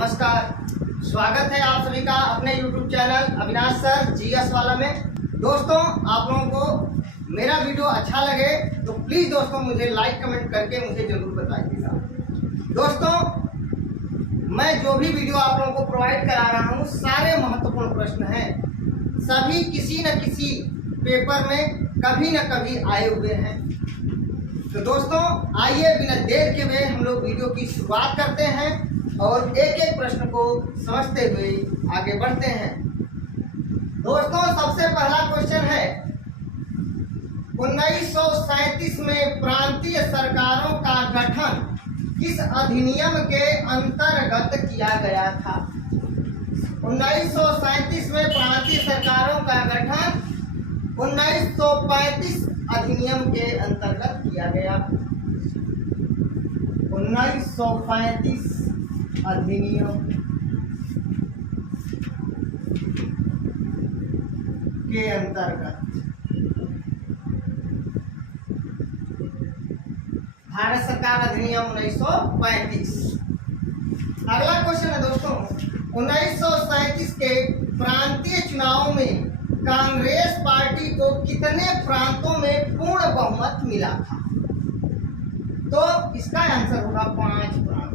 नमस्कार, स्वागत है आप सभी का अपने YouTube channel Avinash sir GS वाला में। दोस्तों, आप लोगों को मेरा वीडियो अच्छा लगे तो प्लीज़ दोस्तों मुझे लाइक कमेंट करके मुझे ज़रूर बताइएगा। दोस्तों, मैं जो भी वीडियो आप लोगों को प्रोवाइड करा रहा हूँ सारे महत्वपूर्ण प्रश्न हैं, सभी किसी न किसी पेपर में कभी न कभी आए हुए हैं। तो दोस्तों आइए बिना देर के हुए हम लोग वीडियो की शुरुआत करते हैं और एक एक प्रश्न को समझते हुए आगे बढ़ते हैं। दोस्तों सबसे पहला क्वेश्चन है, 1937 में प्रांतीय सरकारों का गठन किस अधिनियम के अंतर्गत किया गया था? 1937 में प्रांतीय सरकारों का गठन 1935 अधिनियम के अंतर्गत किया गया। 1935 अधिनियम के अंतर्गत भारत सरकार अधिनियम 1935। अगला क्वेश्चन है दोस्तों, 1937 के प्रांतीय चुनाव में कांग्रेस पार्टी को कितने प्रांतों में पूर्ण बहुमत मिला था? तो इसका आंसर होगा 5 प्रांत।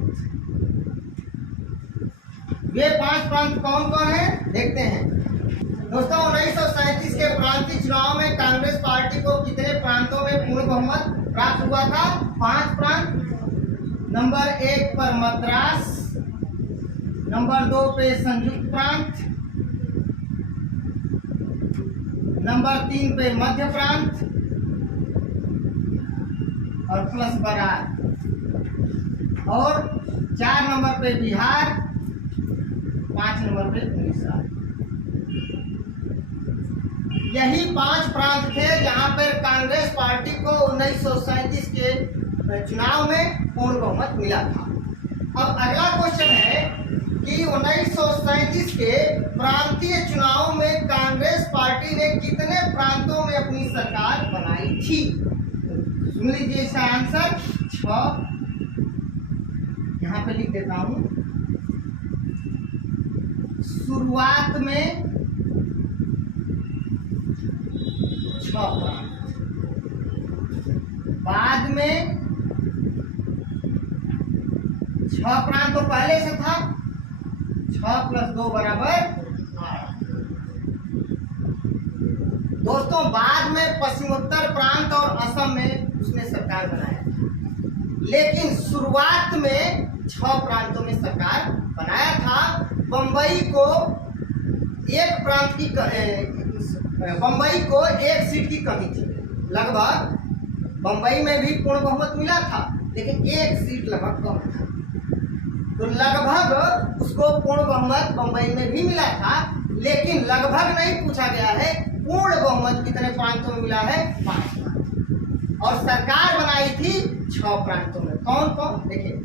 ये 5 प्रांत कौन कौन है देखते हैं। दोस्तों 1937 के प्रांतीय चुनाव में कांग्रेस पार्टी को कितने प्रांतों में पूर्ण बहुमत प्राप्त हुआ था? 5 प्रांत। नंबर 1 पर मद्रास, नंबर 2 पे संयुक्त प्रांत, नंबर 3 पे मध्य प्रांत और प्लस बरार, और 4 नंबर पे बिहार, 5 नंबर पे उड़ीसा। यही 5 प्रांत थे जहां पर कांग्रेस पार्टी को 1937 के चुनाव में पूर्ण बहुमत मिला था। अब अगला क्वेश्चन है कि 1937 के प्रांतीय चुनाव में कांग्रेस पार्टी ने कितने प्रांतों में अपनी सरकार बनाई थी? सुन लीजिए इसका आंसर 6। यहाँ पे लिख देता हूं, शुरुआत में 6 प्रांत, बाद में 6 प्रांत तो पहले से था, 6 + 2 = 8। दोस्तों बाद में पश्चिमोत्तर प्रांत और असम में उसने सरकार बनाया था, लेकिन शुरुआत में 6 प्रांतों में सरकार बनाया था। बंबई को एक सीट की कमी थी लगभग। बंबई में भी पूर्ण बहुमत मिला था, लेकिन एक सीट लगभग कम था, तो लगभग उसको पूर्ण बहुमत बंबई में भी मिला था, लेकिन लगभग नहीं पूछा गया है। पूर्ण बहुमत कितने प्रांतों में मिला है? 5 प्रांत। और सरकार बनाई थी 6 प्रांतों में। कौन कौन देखिए,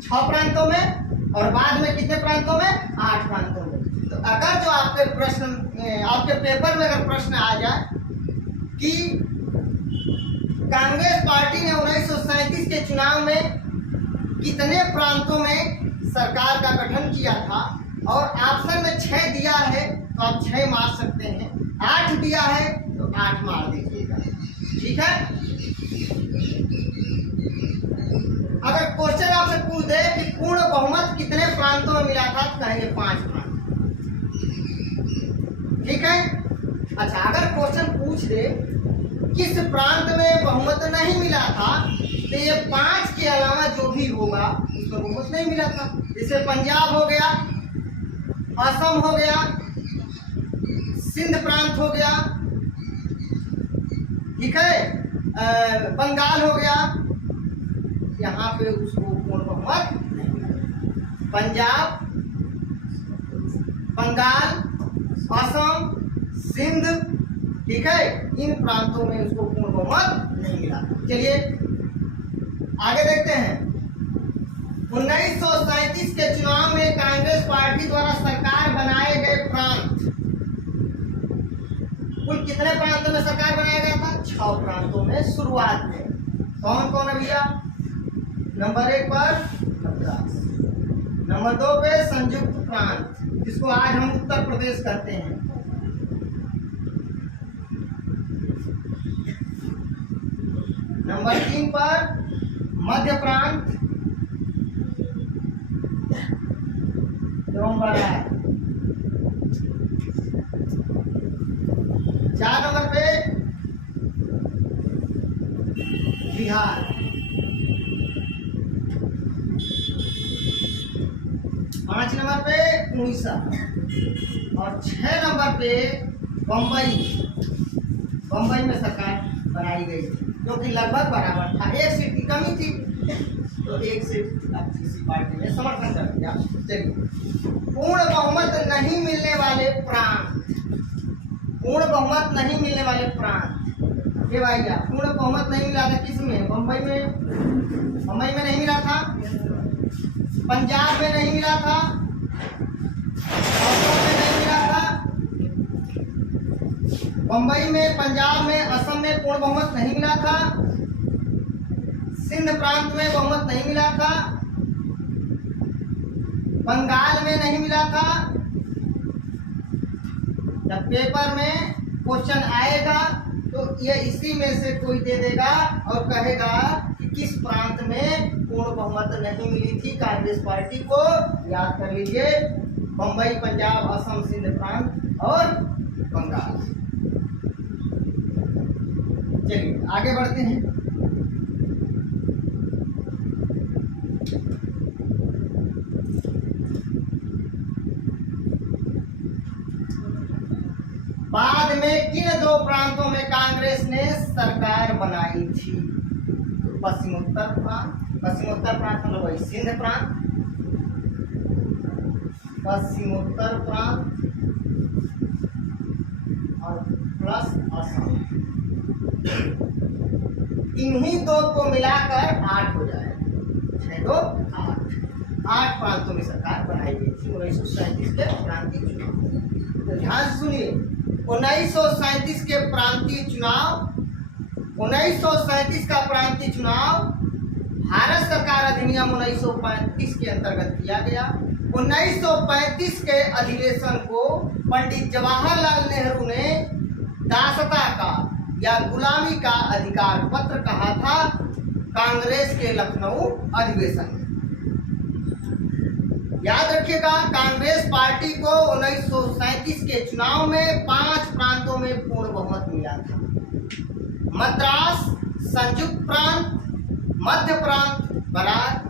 6 प्रांतों में, और बाद में कितने प्रांतों में? 8 प्रांतों में। तो अगर जो आपके प्रश्न आपके पेपर में अगर प्रश्न आ जाए कि कांग्रेस पार्टी ने 1937 के चुनाव में कितने प्रांतों में सरकार का गठन किया था, और ऑप्शन में 6 दिया है तो आप 6 मार सकते हैं, 8 दिया है तो 8 मार दीजिएगा, ठीक है। अगर क्वेश्चन आपसे पूछ दे कि पूर्ण बहुमत कितने प्रांतों में मिला था, तो कहेंगे 5 प्रांत, ठीक है। अच्छा, अगर क्वेश्चन पूछ दे किस प्रांत में बहुमत नहीं मिला था, तो ये 5 के अलावा जो भी होगा उसमें बहुमत नहीं मिला था। जैसे पंजाब हो गया, असम हो गया, सिंध प्रांत हो गया, ठीक है, बंगाल हो गया, यहाँ पे उसको पूर्ण बहुमत नहीं मिला। पंजाब, बंगाल, असम, सिंध, ठीक है, इन प्रांतों में उसको पूर्ण बहुमत नहीं मिला। चलिए आगे देखते हैं। 1937 के चुनाव में कांग्रेस पार्टी द्वारा सरकार बनाए गए प्रांत, कुल कितने प्रांतों में सरकार बनाया गया था? 6 प्रांतों में शुरुआत में। कौन कौन है भैया? नंबर 1 पर मद्रास, नंबर 2 पे संयुक्त प्रांत, जिसको आज हम उत्तर प्रदेश कहते हैं। नंबर 3 पर मध्य प्रांत एवं बराक। 4 नंबर पे बिहार। 5 नंबर पे उड़ीसा और 6 नंबर पे बम्बई। बम्बई में सरकार बनाई गई थी, जो कि लगभग बराबर था, 1 सीट की कमी थी, तो 1 सीट किसी पार्टी ने समर्थन कर दिया। चलिए, पूर्ण बहुमत नहीं मिलने वाले प्रांत, पूर्ण बहुमत नहीं मिलने वाले प्रांत, ये भाई क्या पूर्ण बहुमत नहीं मिला था किसमें? बम्बई में, बम्बई में नहीं मिला था, पंजाब में नहीं मिला था, असम में नहीं मिला था। बम्बई में, पंजाब में, असम में पूर्ण बहुमत नहीं मिला था। सिंध प्रांत में बहुमत नहीं मिला था। बंगाल में नहीं मिला था। जब पेपर में क्वेश्चन आएगा तो ये इसी में से कोई दे देगा और कहेगा कि किस प्रांत में पूर्ण बहुमत नहीं मिली थी कांग्रेस पार्टी को। याद कर लीजिए, बम्बई, पंजाब, असम, सिंध प्रांत और बंगाल। चलिए आगे बढ़ते हैं। बाद में किन 2 प्रांतों में कांग्रेस ने सरकार बनाई थी? पश्चिमोत्तर प्रांत, पश्चिमोत्तर प्रांत मतलब वही सिंध प्रांत, पश्चिमोत्तर प्रांत और प्लस असम। इन्हीं 2 को मिलाकर 8 हो जाएगा, 6 2 8। 8 प्रांतों में सरकार बनाई गई थी 1937 के प्रांतीय चुनाव। तो ध्यान से सुनिए, 1937 के प्रांतीय चुनाव, 1937 का प्रांतीय चुनाव भारत सरकार अधिनियम 1935 के अंतर्गत किया गया। 1935 के अधिवेशन को पंडित जवाहरलाल नेहरू ने दासता का या गुलामी का अधिकार पत्र कहा था कांग्रेस के लखनऊ अधिवेशन में। याद रखिएगा, कांग्रेस पार्टी को 1937 के चुनाव में 5 प्रांतों में पूर्ण बहुमत मिला था। मद्रास, संयुक्त प्रांत, मध्य प्रांत, बराक,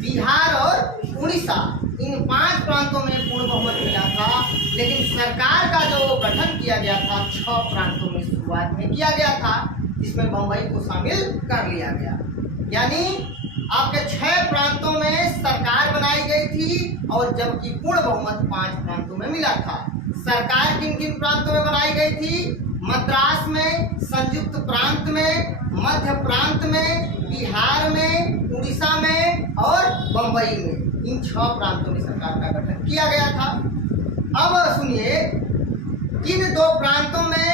बिहार और उड़ीसा, इन 5 प्रांतों में पूर्ण बहुमत मिला था। लेकिन सरकार का जो गठन किया गया था 6 प्रांतों में शुरुआत में किया गया था, जिसमें बम्बई को शामिल कर लिया गया। यानी आपके 6 प्रांतों में सरकार बनाई गई थी और जबकि पूर्ण बहुमत 5 प्रांतों में मिला था। सरकार किन किन प्रांतों में बनाई गई थी? मद्रास में, संयुक्त प्रांत में, मध्य प्रांत में, बिहार में, उड़ीसा में और बम्बई में। इन 6 प्रांतों में सरकार का गठन किया गया था। अब सुनिए, किन 2 प्रांतों में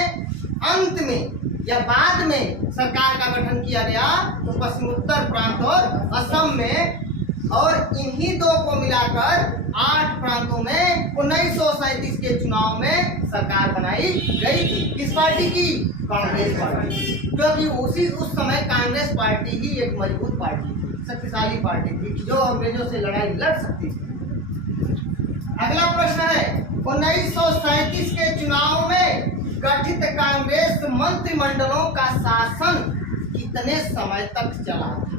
अंत में या बाद में सरकार का गठन किया गया? तो पश्चिमोत्तर प्रांत और असम में। और इन्हीं 2 को मिलाकर 8 प्रांतों में 1937 के चुनाव में सरकार बनाई गई थी। किस पार्टी की? कांग्रेस पार्टी। क्योंकि उस समय कांग्रेस पार्टी ही एक मजबूत पार्टी थी, शक्तिशाली पार्टी थी, जो अंग्रेजों से लड़ाई लड़ सकती थी। अगला प्रश्न है, 1937 के चुनाव में गठित कांग्रेस मंत्रिमंडलों का शासन कितने समय तक चला था?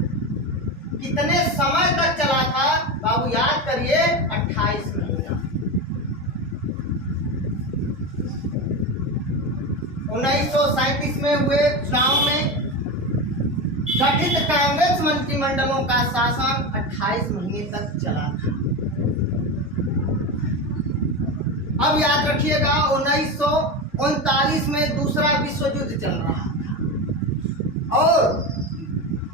कितने समय तक चला था बाबू? याद करिए, 28 महीना। 1937 में हुए चुनाव में गठित कांग्रेस मंत्रिमंडलों का शासन 28 महीने तक चला था। अब याद रखिएगा, 1939 में दूसरा विश्व युद्ध चल रहा था और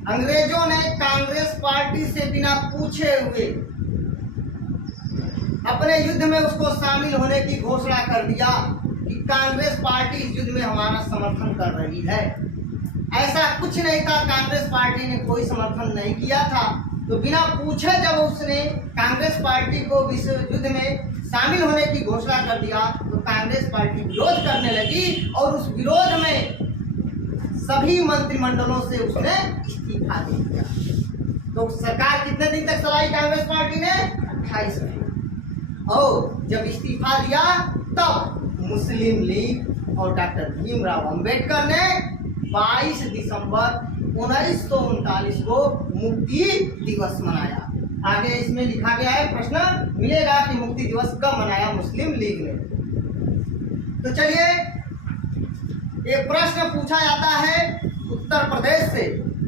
अंग्रेजों ने कांग्रेस पार्टी से बिना पूछे हुए अपने युद्ध में उसको शामिल होने की घोषणा कर दिया कि कांग्रेस पार्टी इस युद्ध में हमारा समर्थन कर रही है। ऐसा कुछ नहीं था, कांग्रेस पार्टी ने कोई समर्थन नहीं किया था। तो बिना पूछे जब उसने कांग्रेस पार्टी को विश्व युद्ध में शामिल होने की घोषणा कर दिया तो कांग्रेस पार्टी विरोध करने लगी और उस विरोध में सभी मंत्रिमंडलों से उसने इस्तीफा दे दिया। तो सरकार कितने दिन तक चलाई कांग्रेस पार्टी ने? 28 दिन। और जब इस्तीफा दिया तब मुस्लिम लीग और डॉक्टर भीमराव अंबेडकर ने 22 दिसंबर 1939 को मुक्ति दिवस मनाया। आगे इसमें लिखा गया है, प्रश्न मिलेगा कि मुक्ति दिवस कब मनाया मुस्लिम लीग ने। तो चलिए, एक प्रश्न पूछा जाता है उत्तर प्रदेश से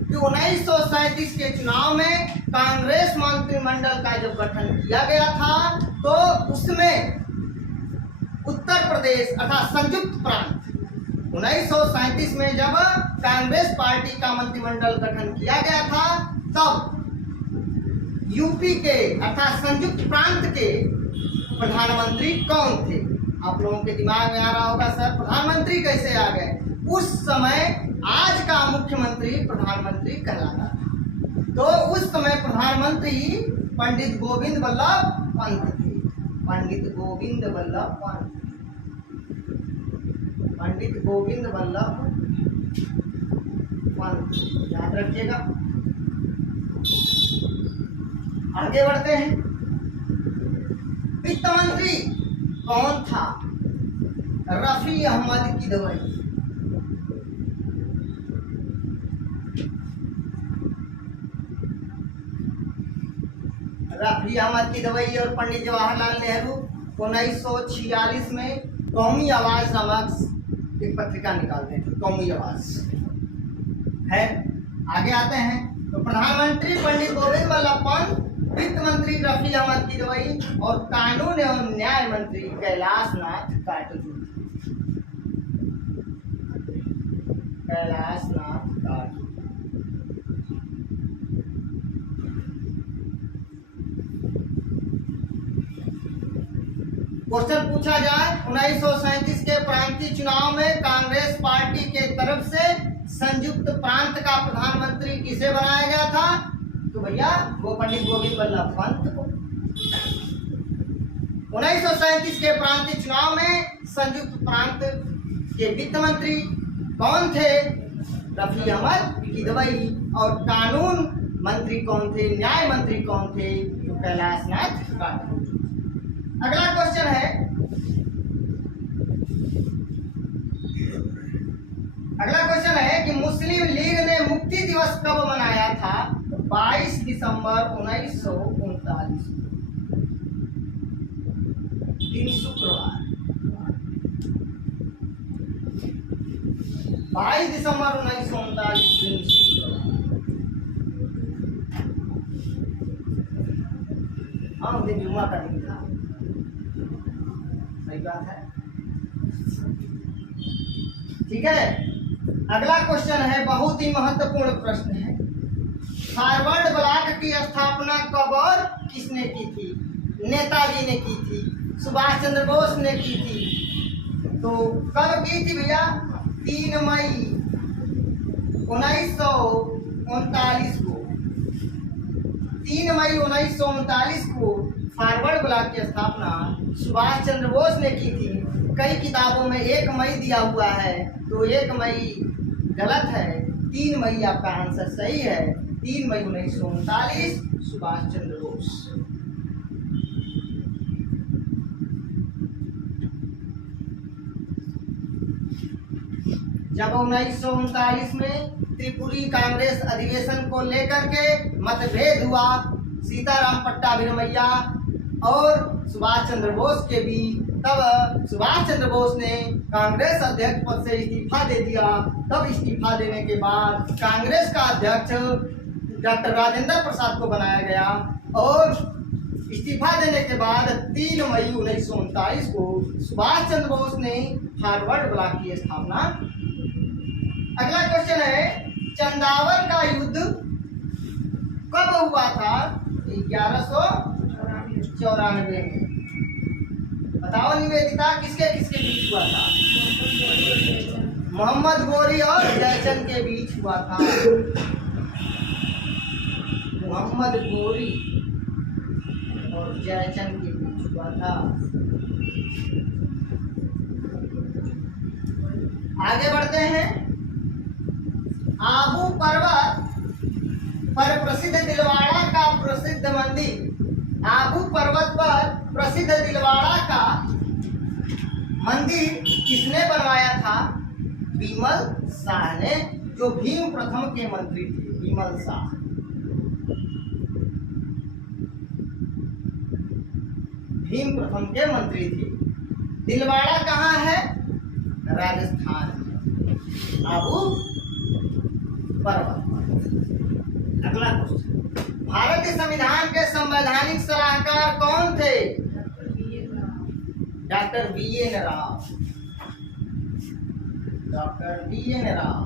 कि 1937 के चुनाव में कांग्रेस मंत्रिमंडल का जब गठन किया गया था तो उसमें उत्तर प्रदेश अर्थात संयुक्त प्रांत 1937 में जब कांग्रेस पार्टी का मंत्रिमंडल गठन किया गया था तब यूपी के अर्थात संयुक्त प्रांत के प्रधानमंत्री कौन थे? आप लोगों के दिमाग में आ रहा होगा, सर प्रधानमंत्री कैसे आ गए? उस समय आज का मुख्यमंत्री प्रधानमंत्री कहलाता था। तो उस समय प्रधानमंत्री पंडित गोविंद वल्लभ पंत थे। पंडित गोविंद वल्लभ पंत, पंडित गोविंद वल्लभ पंत, याद रखिएगा। आगे बढ़ते हैं। वित्त मंत्री कौन था? रफी अहमद किदवई। रफी अहमद किदवई और पंडित जवाहरलाल नेहरू 1946 में कौमी आवाज नामक एक पत्रिका निकालते थे, कौमी आवाज है। आगे आते हैं तो प्रधानमंत्री पंडित गोविंद वल्लभ पंत, वित्त मंत्री रफी अहमद किदवई और कानून एवं न्याय मंत्री कैलाश नाथ काटजू। कैलाश नाथ काटजू। क्वेश्चन पूछा जाए 1937 के प्रांतीय चुनाव में कांग्रेस पार्टी के तरफ से संयुक्त प्रांत का प्रधानमंत्री किसे बनाया गया था? तो भैया वो पंडित गोविंद वल्लभ पंत को। 1937 के प्रांतीय चुनाव में संयुक्त प्रांत के वित्त मंत्री कौन थे? रफी अहमद किदवई। और कानून मंत्री कौन थे? न्याय मंत्री कौन थे? तो कैलाश नाथ काटजू। अगला क्वेश्चन है, अगला क्वेश्चन है कि मुस्लिम लीग ने मुक्ति दिवस कब मनाया था? 22 दिसंबर 1939 दिन शुक्रवार। 22 दिसंबर 1939 दिन शुक्रवार। हाँ, दिन जुम्मा का दिन था। सही बात है, ठीक है। अगला क्वेश्चन है, बहुत ही महत्वपूर्ण प्रश्न है। फॉरवर्ड ब्लॉक की स्थापना कब और किसने की थी? नेताजी ने की थी, सुभाष चंद्र बोस ने की थी। तो कब की थी भैया? 3 मई 1939 को। 3 मई 1939 को फॉरवर्ड ब्लॉक की स्थापना सुभाष चंद्र बोस ने की थी। कई किताबों में 1 मई दिया हुआ है, तो 1 मई गलत है, 3 मई आपका आंसर सही है। 3 मई 1939 सुभाष चंद्र बोस। जब 1939 में त्रिपुरी कांग्रेस अधिवेशन को लेकर के मतभेद हुआ सीताराम पट्टाभिरमैया और सुभाष चंद्र बोस के बीच, तब सुभाष चंद्र बोस ने कांग्रेस अध्यक्ष पद से इस्तीफा दे दिया। तब इस्तीफा देने के बाद कांग्रेस का अध्यक्ष डॉक्टर राजेंद्र प्रसाद को बनाया गया और इस्तीफा देने के बाद 3 मई 1939 को सुभाष चंद्र बोस ने फॉरवर्ड ब्लॉक की स्थापना। अगला क्वेश्चन है, चंदावर का युद्ध कब हुआ था? 1194 में। बताओ निवेदिता, किसके किसके बीच हुआ था? मोहम्मद गोरी और जयचंद के बीच हुआ था। मोहम्मद मोहम्मद गोरी और जयचंद के बीच हुआ था। आगे बढ़ते हैं। आबू पर्वत पर प्रसिद्ध दिलवाड़ा का प्रसिद्ध मंदिर। आबू पर्वत पर प्रसिद्ध दिलवाड़ा का मंदिर किसने बनवाया था? बिमल शाह ने, जो भीम प्रथम के मंत्री थे, बिमल शाह। भीम प्रथम के मंत्री थे। दिलवाड़ा कहाँ है? राजस्थान में, आबू पर्वत। अगला क्वेश्चन, भारतीय संविधान के संवैधानिक सलाहकार कौन थे? Doctor B N. Rao. Doctor B N. Rao.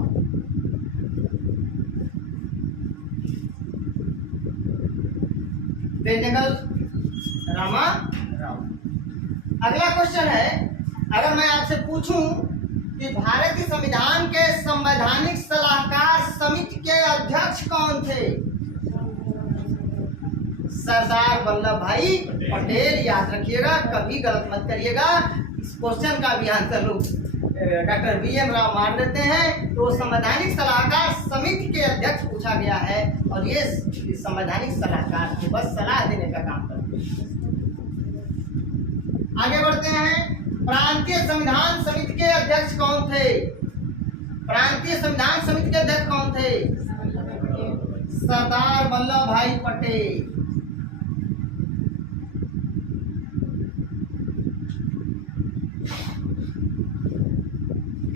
General Rama Rao. अगला क्वेश्चन है, अगर मैं आपसे पूछूं कि भारतीय संविधान के संवैधानिक सलाहकार समिति के अध्यक्ष कौन थे? सरदार वल्लभ भाई पटेल। याद रखिएगा, कभी गलत मत करिएगा। इस क्वेश्चन का भी आंसर लोग डॉक्टर बी.एन. राव मार देते हैं। तो संवैधानिक सलाहकार समिति के अध्यक्ष पूछा गया है, और ये संवैधानिक सलाहकार को बस सलाह देने का काम करते हैं। आगे बढ़ते हैं। प्रांतीय संविधान समिति के अध्यक्ष कौन थे? प्रांतीय संविधान समिति के अध्यक्ष कौन थे? सरदार वल्लभ भाई पटेल।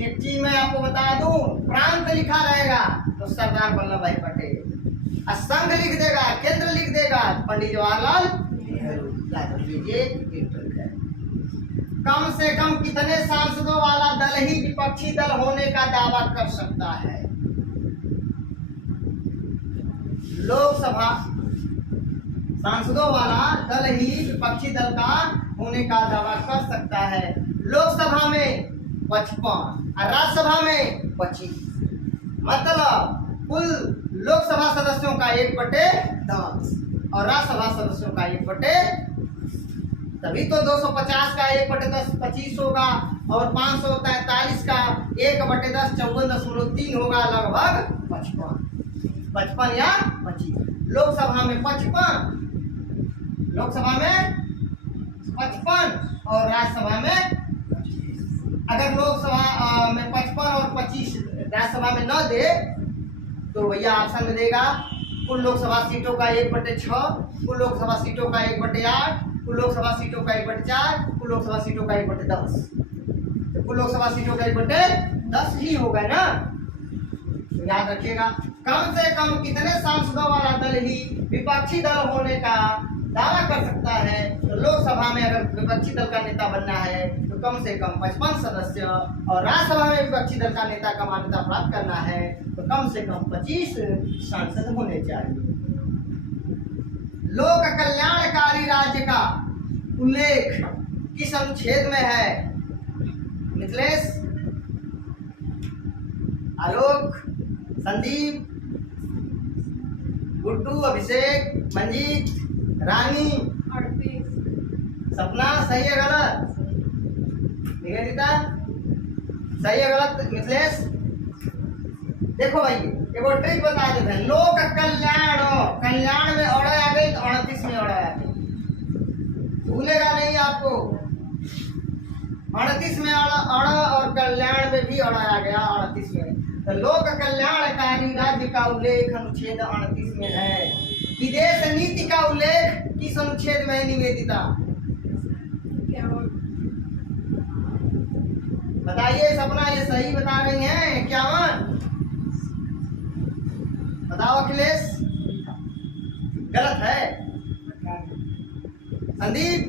एक चीज मैं आपको बता दूं, प्रांत लिखा रहेगा तो सरदार वल्लभ भाई पटेल, और संघ लिख देगा, केंद्र लिख देगा पंडित जवाहरलाल नेहरू। याद रखिए। कम से कम कितने सांसदों वाला दल ही विपक्षी दल होने का दावा कर सकता है? लोकसभा सांसदों वाला दल ही विपक्षी दल का होने का दावा कर सकता है। लोकसभा में 55 और राज्यसभा में 25। मतलब कुल लोकसभा सदस्यों का 1/10 और राज्यसभा सदस्यों का 1/, तभी तो 250 का 1/10 25 होगा, और 543 का 1/10 54.3 होगा, लगभग 55 या 25। लोकसभा में 55, लोकसभा में 55 और राज्यसभा में 25। अगर लोकसभा में 55 और 25 राज्यसभा में न दे तो भैया ऑप्शन में देगा कुल लोकसभा सीटों का 1/6, कुल लोकसभा सीटों का 1/8, कुल लोकसभा सीटों का 1/4, कुल लोकसभा सीटों का 1/10। तो कुल लोकसभा सीटों का 1/10 ही होगा ना। तो याद रखिएगा, कम से कम कितने सांसदों वाला दल ही विपक्षी दल होने का दावा कर सकता है? तो लोकसभा में अगर विपक्षी दल का नेता बनना है तो कम से कम 55 सदस्य, और राज्यसभा में विपक्षी दल का नेता का मान्यता प्राप्त करना है तो कम से कम 25 सांसद होने चाहिए। लोक कल्याणकारी राज्य का उल्लेख किस अनुच्छेद में है? मिथिलेश, आलोक, संदीप, गुड्डू, अभिषेक, मंजीत, रानी, सपना, सही है गलत? निवेदिता, सही है गलत? मिथिलेश, देखो भाई एक और ट्रिक बता देते हैं। लोक कल्याण, कल्याण में औड़ा आ गई तो 38 में औड़ा आ गई, भूलेगा नहीं आपको। 38 में औड़ा और कल्याण में भी औड़ा आ गया 38 में। तो लोक कल्याणकारी राज्य का उल्लेख अनुच्छेद 38 में है। विदेश नीति का उल्लेख किस अनुच्छेद में है निवेदिता? बताइए सपना, ये सही बता रही हैं? 51। बताओ अखिलेश, गलत है? संदीप,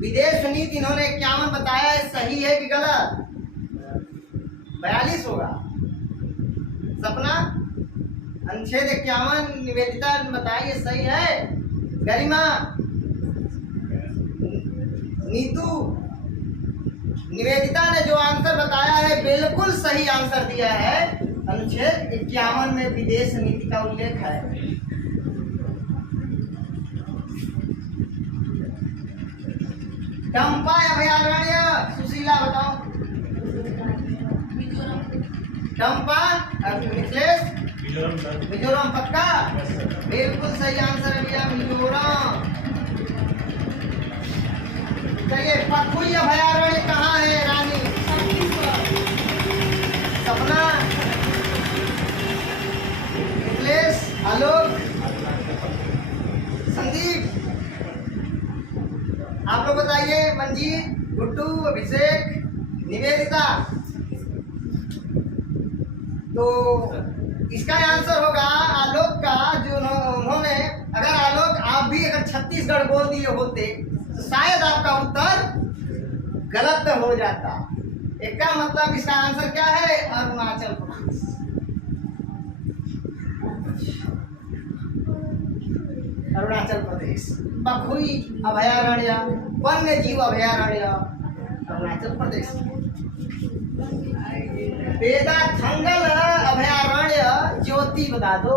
विदेश नीति इन्होंने 51 बताया है, सही है कि गलत? 42 होगा। सपना, अनुच्छेद 51 निवेदिता बताइए सही है? गरिमा, नीतू, निवेदिता ने जो आंसर बताया है बिल्कुल सही आंसर दिया है। अनुच्छेद 51 में विदेश नीति का उल्लेख है। टम्पा अभयारण्य, सुशीला बताओ। टम्पा मिथिलेश, मिजोरम पक्का, बिल्कुल सही आंसर है भैया, मिजोरम। चलिए, पखुई अभयारण्य कहाँ है रानी? सपना, मिथिलेश, आलोक, संदीप, आप लोग बताइए। मंजीत, गुड्डू, अभिषेक, निवेदिता। तो इसका आंसर होगा आलोक का, जो उन्होंने, अगर आलोक आप भी अगर छत्तीसगढ़ बोल दिए होते तो शायद आपका उत्तर गलत हो जाता। इसका मतलब इसका आंसर क्या है? अरुणाचल प्रदेश। अरुणाचल प्रदेश, पखुई अभयारण्य, वन्य जीव अभयारण्य, अरुणाचल प्रदेश। वेदाथंगल अभयारण्य ज्योति बता दो,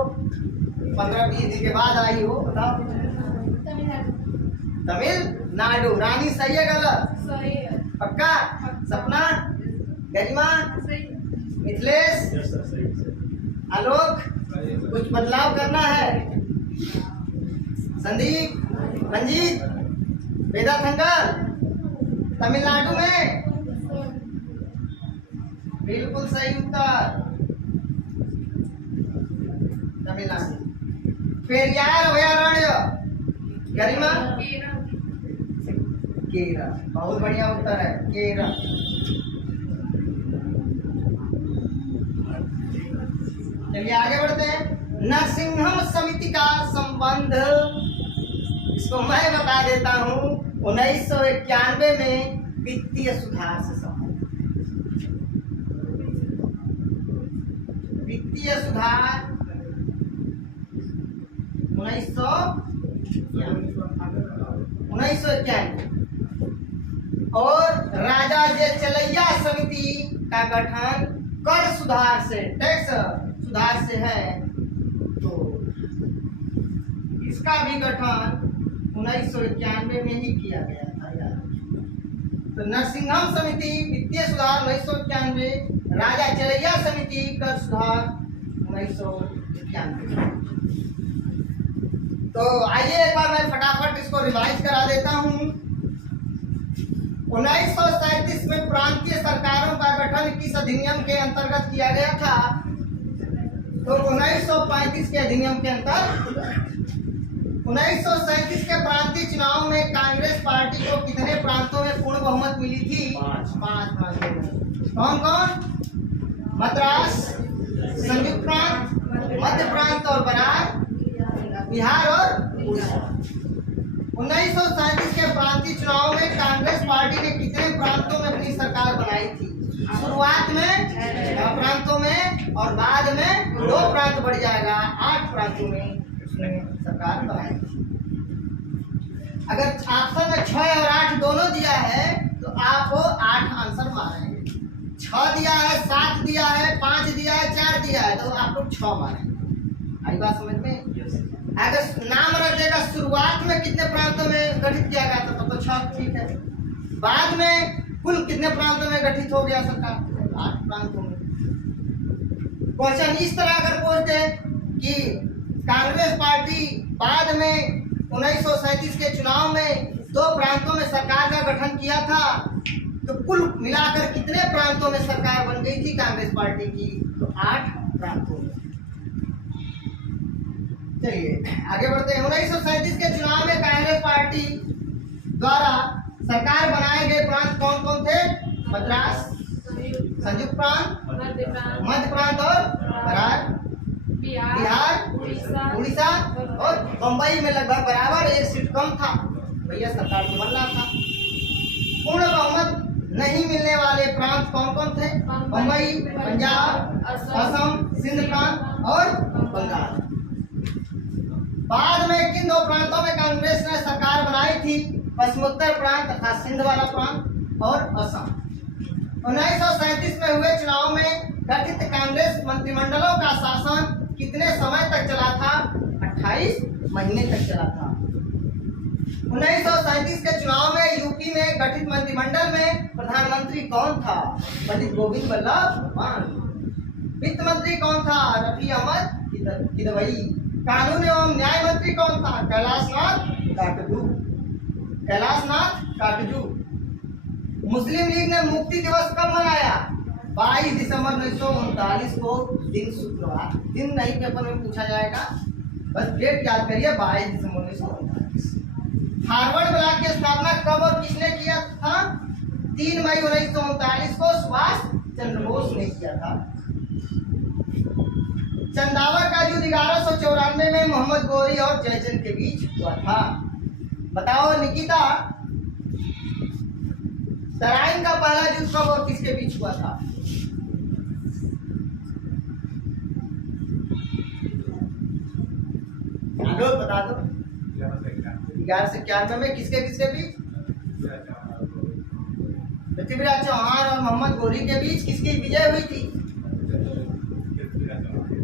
15-20 दिन के बाद आई हो, बताओ। तमिलनाडु। रानी सही है गलत? सही है। पक्का? सपना, गरिमा, मिथिलेश, आलोक, कुछ बदलाव करना है? संदीप, मंजीत, वेदाथंगल तमिलनाडु में, बिल्कुल सही उत्तर, तमिलनाडु। पेरियार अभयारण्य, गरिमा, केरल। बहुत बढ़िया उत्तर है, केरल। चलिए आगे बढ़ते हैं। नरसिंहम समिति का संबंध, इसको मैं बता देता हूँ, 1991 में वित्तीय सुधार से संबंध। वित्तीय सुधार 1991 और राजा जे चलैया समिति का गठन कर सुधार से, टैक्स सुधार से है, तो इसका भी गठन 1991 में ही किया गया था यार। तो नरसिंहम समिति वित्तीय सुधार 1991, राजा चलैया समिति कर सुधार 1991। तो आइए एक बार मैं फटाफट इसको रिवाइज करा देता हूँ। 1937 में प्रांतीय सरकारों का गठन किस अधिनियम के अंतर्गत किया गया था? तो 1935 के अधिनियम के अंतर्गत। 1937 के प्रांतीय चुनाव में कांग्रेस पार्टी को कितने प्रांतों में पूर्ण बहुमत मिली थी? 5 प्रांतों में। कौन कौन? मद्रास, संयुक्त प्रांत, मध्य प्रांत और बरार, बिहार और उड़ीसा। 1937 के प्रांतीय चुनाव में कांग्रेस पार्टी ने कितने प्रांतों में अपनी सरकार बनाई थी? शुरुआत में 6 प्रांतों में और बाद में 2 प्रांत बढ़ जाएगा, 8 प्रांतों में उसने सरकार बनाई थी। अगर ऑप्शन में 6 और 8 दोनों दिया है तो आप 8 आंसर मारेंगे। 6 दिया है, 7 दिया है, 5 दिया है, 4 दिया है, तो आप लोग 6 मारेंगे। आई बात समझ में? अगर नाम रख देगा शुरुआत में कितने प्रांतों में गठित किया गया था तो 6, ठीक है। बाद में कुल कितने प्रांतों में गठित हो गया सरकार? 8 प्रांतों में। क्वेश्चन इस तरह अगर पूछते कि कांग्रेस पार्टी बाद में 1937 के चुनाव में 2 प्रांतों में सरकार का गठन किया था, तो कुल मिलाकर कितने प्रांतों में सरकार बन गई थी कांग्रेस पार्टी की? तो 8 प्रांतों में। चलिए आगे बढ़ते हैं। 1937 के चुनाव में कांग्रेस पार्टी द्वारा सरकार बनाए गए प्रांत कौन कौन थे? मद्रास, संयुक्त प्रांत, मध्य प्रांत और बरार, बिहार, उड़ीसा और बम्बई में लगभग बराबर, 1 सीट कम था, भैया सरकार को बनना था। पूर्ण बहुमत नहीं मिलने वाले प्रांत कौन कौन थे? बम्बई, पंजाब, असम, सिंध प्रांत और बंगाल। बाद में किन 2 प्रांतों में कांग्रेस ने सरकार बनाई थी? पश्चिमोत्तर प्रांत तथा सिंध वाला प्रांत और असम। 1937 में हुए चुनाव में गठित कांग्रेस मंत्रिमंडलों का शासन कितने समय तक चला था? 28 महीने तक चला था। 1937 के चुनाव में यूपी में गठित मंत्रिमंडल में प्रधानमंत्री कौन था? पंडित गोविंद बल्लभ पंत। वित्त मंत्री कौन था? रफी अहमद किदवई। कानून एवं न्याय मंत्री कौन था? कैलाशनाथ काटजू। मुस्लिम लीग ने मुक्ति दिवस कब मनाया? 22 दिसंबर 1939 को, दिन शुक्रवार। दिन नहीं पेपर में पूछा जाएगा, बस डेट याद करिए, 22 दिसंबर 1939। हार्वर्ड ब्लॉक की स्थापना कब और किसने किया था? 3 मई 1939 को सुभाष चंद्र बोस ने किया था। चंदावर का युद्ध 1194 में मोहम्मद गौरी और जयचंद के बीच हुआ था। बताओ निकिता, तराइन का पहला युद्ध कब और किसके बीच हुआ था? आप लोग बता दो। 1191 में किसके बीच? पृथ्वीराज चौहान और मोहम्मद गौरी के बीच किसकी विजय हुई थी?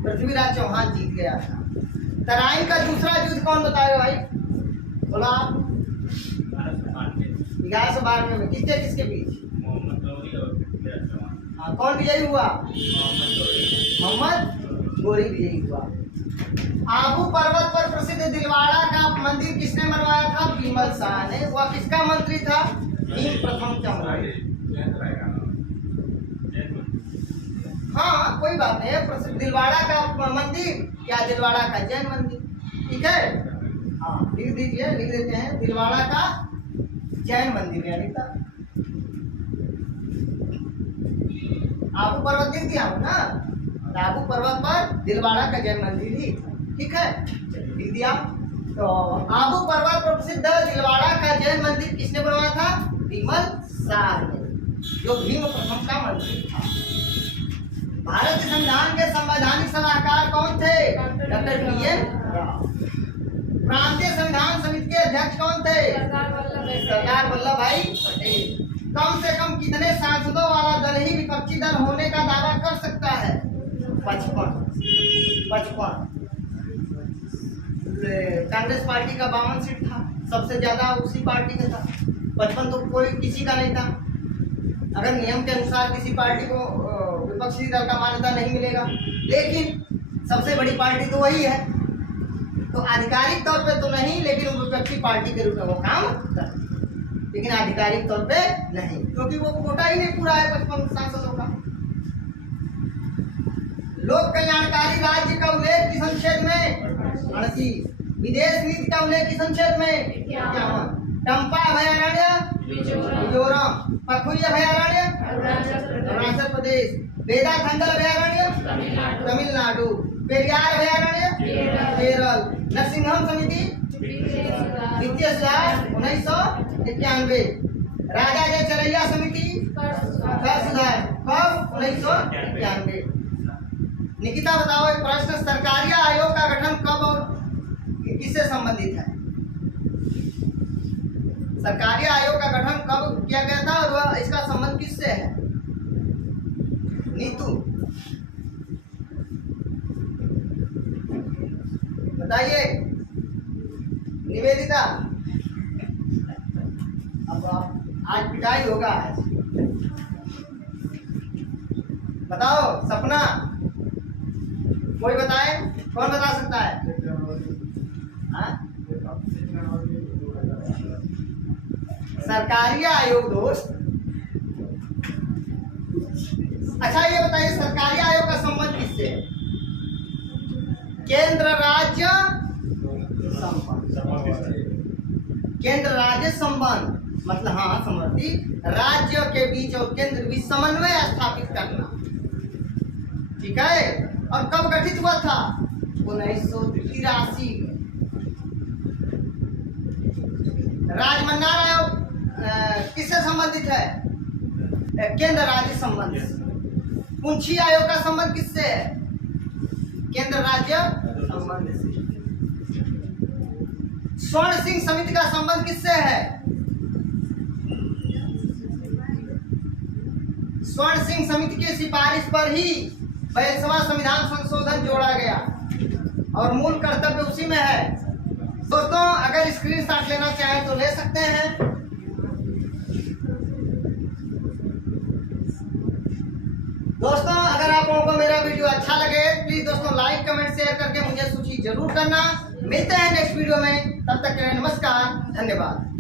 पृथ्वीराज चौहान जीत गया था। तराइन का दूसरा युद्ध कौन बताएगा भाई? बोला आप। 1192 में किसके बीच? हाँ, कौन विजयी हुआ? मोहम्मद गौरी विजयी हुआ। आबू पर्वत पर प्रसिद्ध दिलवाड़ा का मंदिर किसने बनवाया था? बीमल शाह ने। वह किसका मंत्री था? भीम प्रथम चंद्र। हाँ, कोई बात नहीं है। प्रसिद्ध दिलवाड़ा का मंदिर या दिलवाड़ा का जैन मंदिर, ठीक है। हाँ, लिख दीजिए, लिख देते हैं, दिलवाड़ा का जैन मंदिर यानी था। आबू पर्वत लिख दिया हूँ ना, आबू पर्वत पर दिलवाड़ा का जैन मंदिर ही, ठीक है, लिख दिया। तो आबू पर्वत पर प्रसिद्ध दिलवाड़ा का जैन मंदिर किसने बनवाया था? बीमल शाह ने, जो भीम प्रथम का मंत्री था। भारत के संविधान के संवैधानिक सलाहकार कौन थे? Doctor B N. राव। प्रांतीय संविधान समिति के अध्यक्ष कौन थे? सरदार वल्लभ भाई पटेल। कम से कम कितने सांसदों वाला दल ही विपक्षी दल होने का दावा कर सकता है? 55। कांग्रेस पार्टी का 52 सीट था, सबसे ज्यादा उसी पार्टी का था। 55 तो कोई किसी का नहीं था। अगर नियम के अनुसार किसी पार्टी को विपक्षी दल का मान्यता नहीं मिलेगा, लेकिन सबसे बड़ी पार्टी तो वही है, तो आधिकारिक तौर पे तो नहीं, लेकिन विपक्षी पार्टी के रूप में वो काम करती, लेकिन आधिकारिक तौर पे नहीं, क्योंकि वो कोटा ही नहीं पूरा है 55 सांसदों का। लोक कल्याणकारी राज्य का उल्लेख किस अनुच्छेद में? 38। विदेश नीति का उल्लेख किस अनुच्छेद में? 51। टम्पा अभयारण्य मिजोरम। पखुई अभयारण्य अरुणाचल प्रदेश। बेदा खंडल अभयारण्य तमिलनाडु। पेरियार अभयारण्य केरल। नरसिंहम समिति वित्तीय सुधार 1991। राजा जय चरैया समिति कर सुधार कब? 1991। निकिता बताओ एक प्रश्न, सरकारी आयोग का गठन कब और किससे संबंधित है? सरकारी आयोग का गठन कब किया गया था और वह इसका संबंध किससे है? नीतू बताइए। निवेदिता, अब आज पिटाई होगा। बताओ सपना, कोई बताए? कौन बता सकता है? सरकारी आयोग दोस्त। अच्छा ये बताइए, सरकारी आयोग का संबंध किससे है? केंद्र राज्य संबंध। केंद्र राज्य संबंध मतलब हाँ समझती, राज्य के बीच और केंद्र के बीच समन्वय स्थापित करना, ठीक है। और कब गठित हुआ था? 1983 में। राजमन्नार आयोग किससे संबंधित है? केंद्र राज्य संबंध से। पुंछी आयोग का संबंध किससे है? केंद्र राज्य संबंध से। स्वर्ण सिंह समिति का संबंध किससे है? स्वर्ण सिंह समिति की सिफारिश पर ही 42वां संविधान संशोधन जोड़ा गया और मूल कर्तव्य उसी में है। दोस्तों अगर स्क्रीनशॉट लेना चाहें तो ले सकते हैं। दोस्तों अगर आप लोगों को मेरा वीडियो अच्छा लगे प्लीज दोस्तों लाइक कमेंट शेयर करके मुझे सूची जरूर करना। मिलते हैं नेक्स्ट वीडियो में, तब तक के लिए नमस्कार, धन्यवाद।